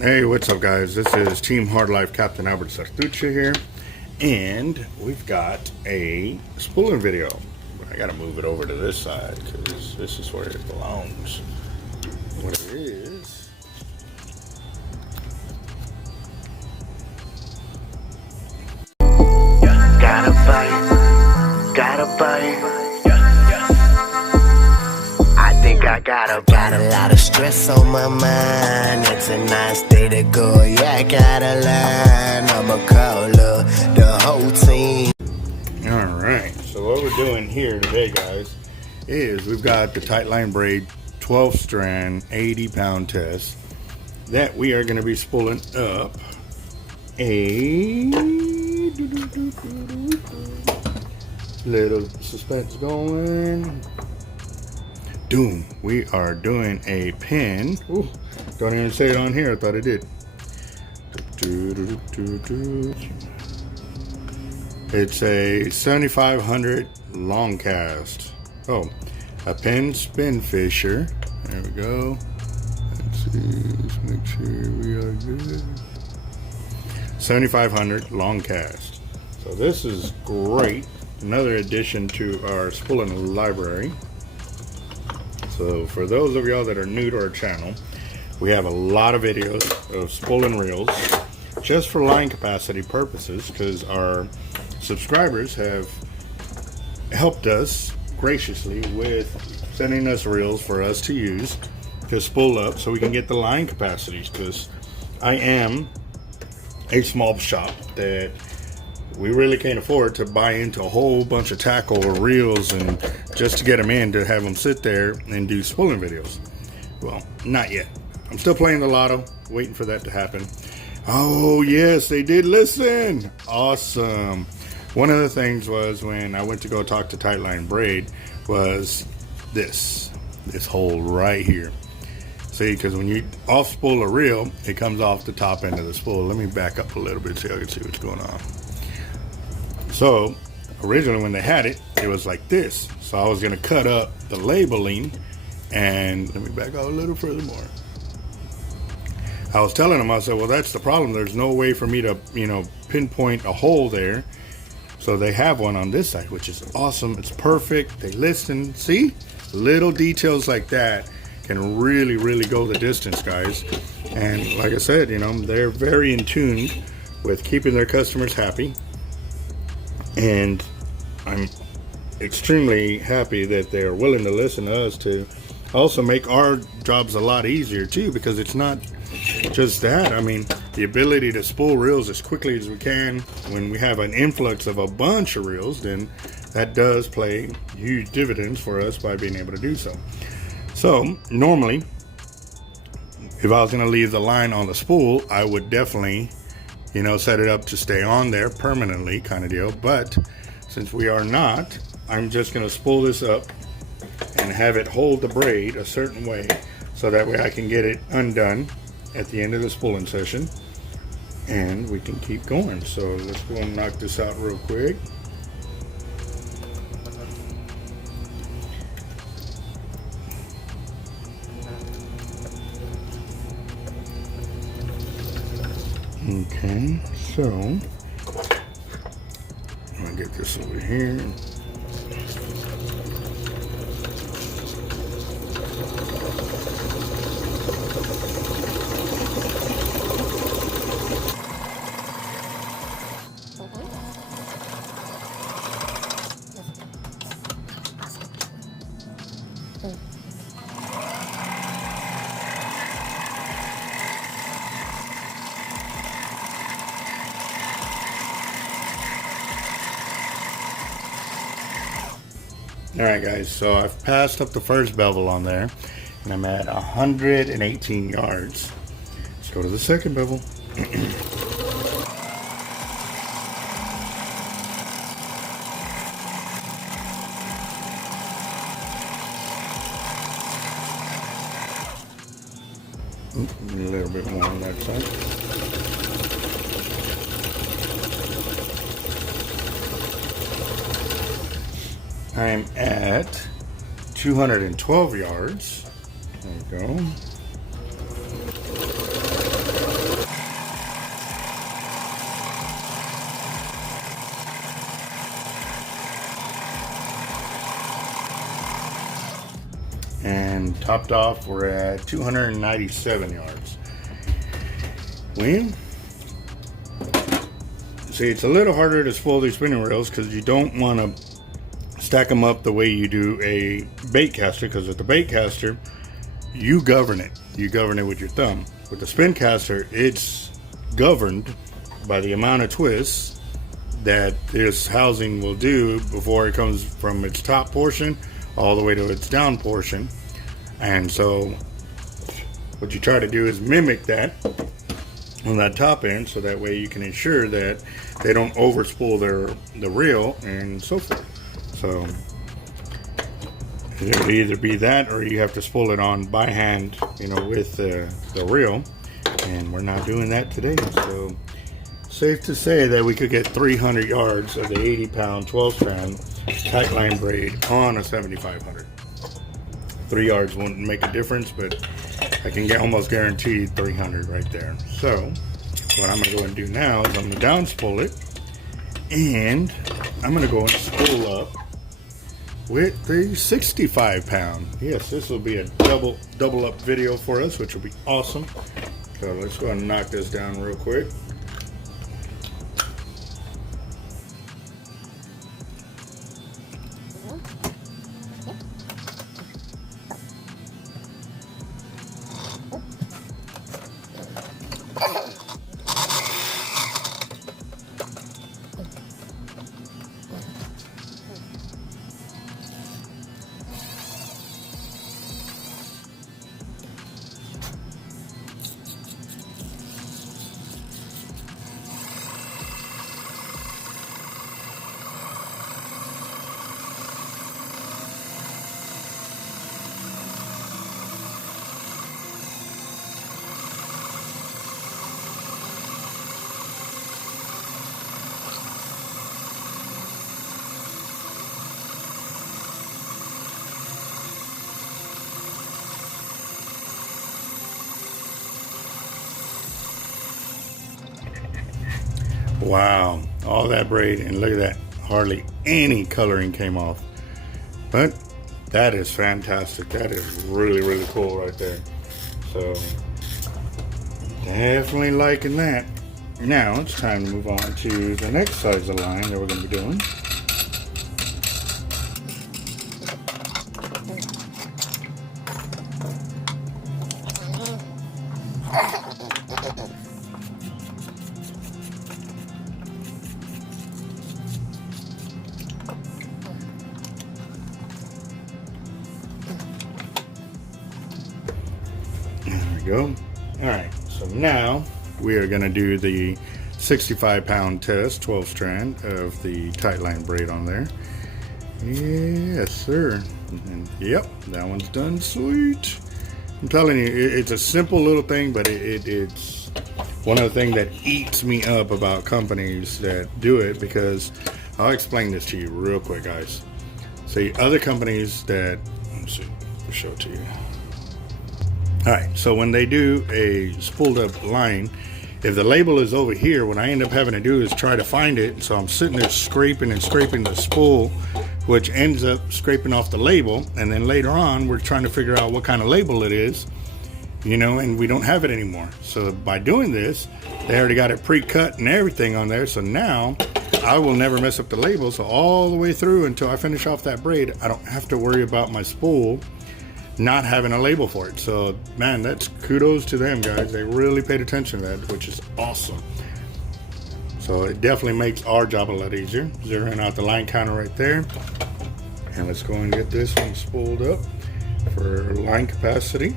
Hey, what's up guys? This is Team Hard Life Captain Alberto Zertuche here, and we've got a spooling video. I gotta move it over to this side because this is where it belongs. What it is, gotta bite. I think I got a lot of stress on my mind. It's a nice day to go. Yeah, I gotta learn. I'ma call the whole team. Alright, so what we're doing here today, guys, is we've got the tight line braid 12 strand 80-pound test that we are going to be spooling up a little suspense going. Doom. We are doing a pin. Ooh, don't even say it on here. I thought it did. It's a 7500 long cast. Oh, a Penn Spinfisher. There we go. Let's see. Let's make sure we are good. 7500 long cast. So this is great. Another addition to our spooling library. So for those of y'all that are new to our channel, we have a lot of videos of spooling reels just for line capacity purposes, because our subscribers have helped us graciously with sending us reels for us to use to spool up so we can get the line capacities, because I am a small shop that we really can't afford to buy into a whole bunch of tackle or reels and just to get them in to have them sit there and do spooling videos. Well, not yet. I'm still playing the lotto, waiting for that to happen. Oh yes, they did listen. Awesome. One of the things was when I went to go talk to Tightline Braid was this hole right here. See, because when you off spool a reel, it comes off the top end of the spool. Let me back up a little bit so I can see what's going on. So originally when they had it, it was like this. So I was going to cut up the labeling, and let me back out a little further more. I was telling them, I said, well, that's the problem. There's no way for me to, pinpoint a hole there. So they have one on this side, which is awesome. It's perfect. They listen. See? Little details like that can really, really go the distance, guys. And like I said, they're very in tune with keeping their customers happy. And I'm extremely happy that they're willing to listen to us to also make our jobs a lot easier too, because it's not just that. I mean, the ability to spool reels as quickly as we can when we have an influx of a bunch of reels, then that does play huge dividends for us by being able to do so. So normally, if I was going to leave the line on the spool, I would definitely set it up to stay on there permanently, kind of deal. But since we are not, I'm just going to spool this up and have it hold the braid a certain way, so that way I can get it undone at the end of the spooling session and we can keep going. So let's go and knock this out real quick. Okay, so I'm gonna get this over here. Alright guys, so I've passed up the first bevel on there and I'm at 118 yards. Let's go to the second bevel. A little bit more on that side. I'm at 212 yards. There we go. Topped off, we're at 297 yards. Well, see, it's a little harder to spool these spinning reels because you don't want to stack them up the way you do a bait caster, because with the bait caster, you govern it. You govern it with your thumb. With the spin caster, it's governed by the amount of twists that this housing will do before it comes from its top portion all the way to its down portion. And so what you try to do is mimic that on that top end, so that way you can ensure that they don't overspool the reel and so forth. So it would either be that, or you have to spool it on by hand, you know, with the reel, and we're not doing that today. So safe to say that we could get 300 yards of the 80-pound 12-strand tight line braid on a 7500. 3 yards won't make a difference, but I can get almost guaranteed 300 right there. So what I'm going to go and do now is I'm going to down spool it, and I'm going to go and spool up with the 65-pound. Yes, this will be a double up video for us, which will be awesome. So let's go ahead and knock this down real quick. Wow, all that braid, and look at that, hardly any coloring came off. But that is fantastic. That is really, really cool right there. So definitely liking that. Now it's time to move on to the next size of line that we're going to be doing. Go. All right, so now we are going to do the 65-pound test, 12 strand of the tight line braid on there. Yes, sir. And yep, that one's done. Sweet. I'm telling you, it's a simple little thing, but it's one of the things that eats me up about companies that do it, because I'll explain this to you real quick, guys. See, other companies that, let's see, I'll show it to you. Alright, so when they do a spooled up line, if the label is over here, what I end up having to do is try to find it. So I'm sitting there scraping and scraping the spool, which ends up scraping off the label, and then later on we're trying to figure out what kind of label it is, you know, and we don't have it anymore. So by doing this, they already got it pre-cut and everything on there, so now I will never mess up the label. So all the way through until I finish off that braid, I don't have to worry about my spool not having a label for it. So man, that's kudos to them, guys. They really paid attention to that, which is awesome. So it definitely makes our job a lot easier. Zeroing out the line counter right there, and let's go and get this one spooled up for line capacity.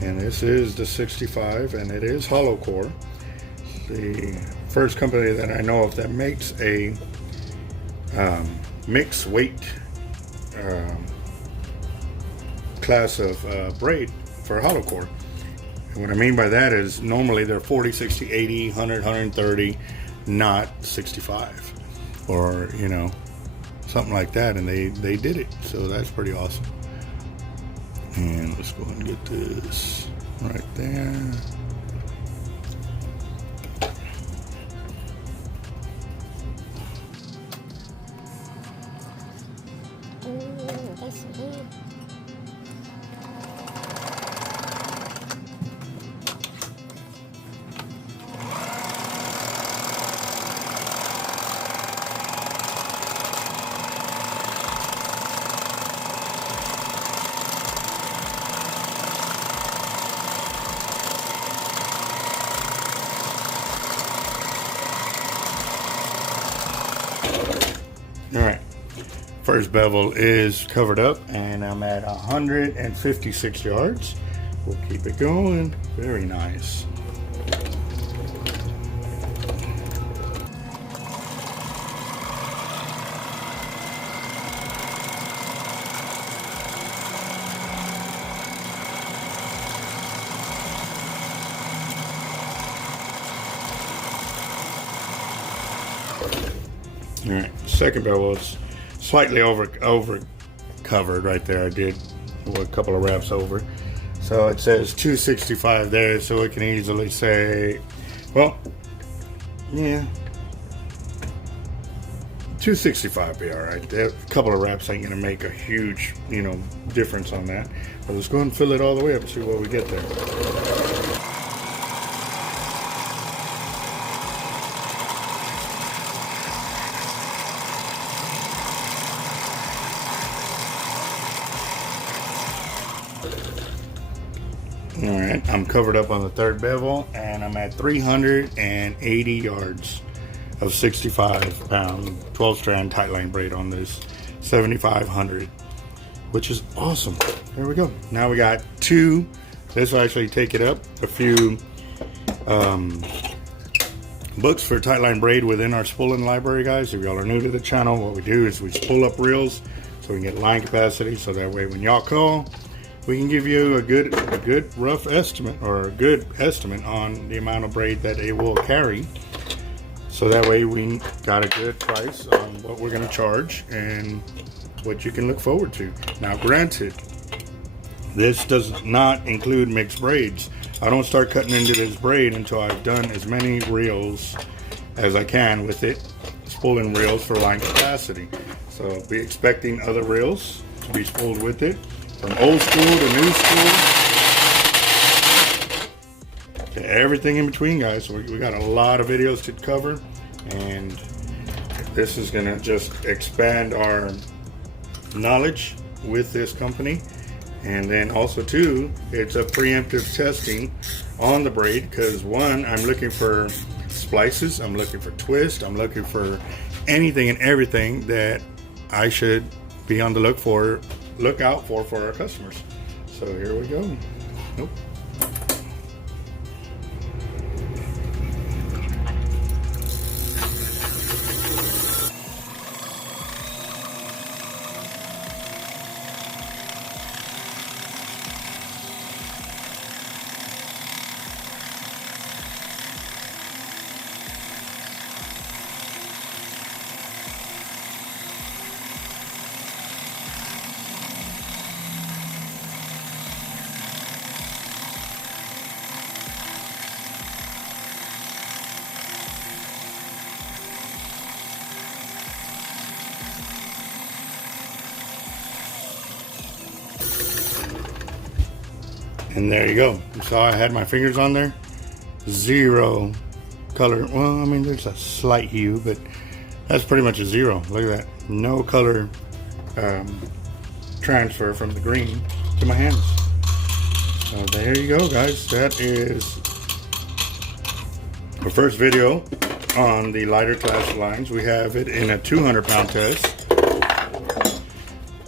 And this is the 65, and it is hollow core. The first company that I know of that makes a mixed weight class of braid for hollow core. And what I mean by that is normally they're 40, 60, 80, 100, 130, not 65, or you know, something like that, and they did it. So that's pretty awesome. And let's go and get this right there. All right, first bevel is covered up and I'm at 156 yards. We'll keep it going. Very nice. All right, second bevel is slightly over covered right there. I did a couple of wraps over, so it says 265 there, so it can easily say, well, yeah, 265 be all right. A couple of wraps ain't gonna make a huge, difference on that. But let's go ahead and fill it all the way up and see what we get there. All right, I'm covered up on the third bevel and I'm at 380 yards of 65 pound 12 strand tight line braid on this 7500, which is awesome. There we go. Now we got two. This will actually take it up a few books for tight line braid within our spooling library, guys. If y'all are new to the channel, what we do is we spool up reels so we can get line capacity, so that way when y'all call, we can give you a good rough estimate, or a good estimate on the amount of braid that it will carry. So that way we got a good price on what we're going to charge and what you can look forward to. Now granted, this does not include mixed braids. I don't start cutting into this braid until I've done as many reels as I can with it, spooling reels for line capacity. So be expecting other reels to be spooled with it, from old school to new school, to everything in between, guys. So we got a lot of videos to cover, and this is gonna just expand our knowledge with this company. And then also too, it's a preemptive testing on the braid, because one, I'm looking for splices, I'm looking for twists, I'm looking for anything and everything that I should be on the look out for our customers. So here we go. Nope. And there you go. You saw I had my fingers on there. Zero color. Well, I mean, there's a slight hue, but that's pretty much a zero. Look at that. No color transfer from the green to my hands. So there you go, guys. That is our first video on the lighter class lines. We have it in a 200-pound test.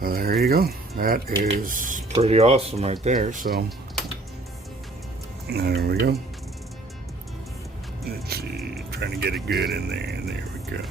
There you go. That is pretty awesome right there. So there we go. Let's see, trying to get it good in there. There we go.